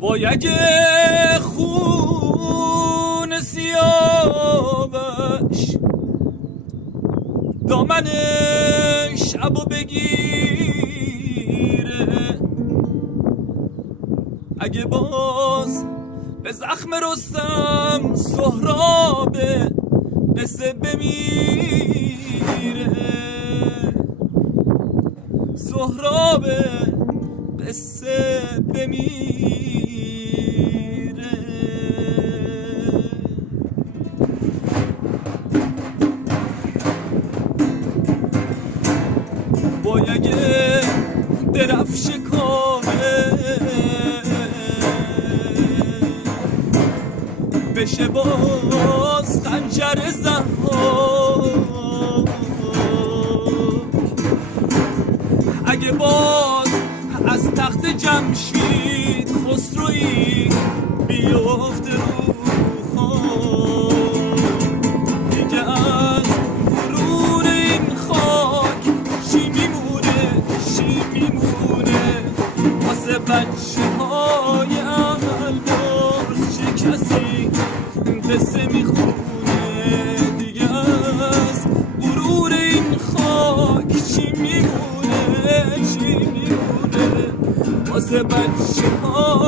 وای اگه خون سیاوش دامن شبو بگیره، اگه باز به زخم رستم سهراب قصه بمیره، سهراب قصه بمیره. وای اگه درفش کامه بشه باز خنجر ضحاک، اگه باز از تخت جمشید خسروی بیفته رو خاک، دیگه از غرور این خاک چی میمونه، چی میمونه واسه بچه های البرز؟ چه کسی قصه میخونه؟ دیگه از غرور این خاک چی میمونه، چی میمونه واسه بچه ها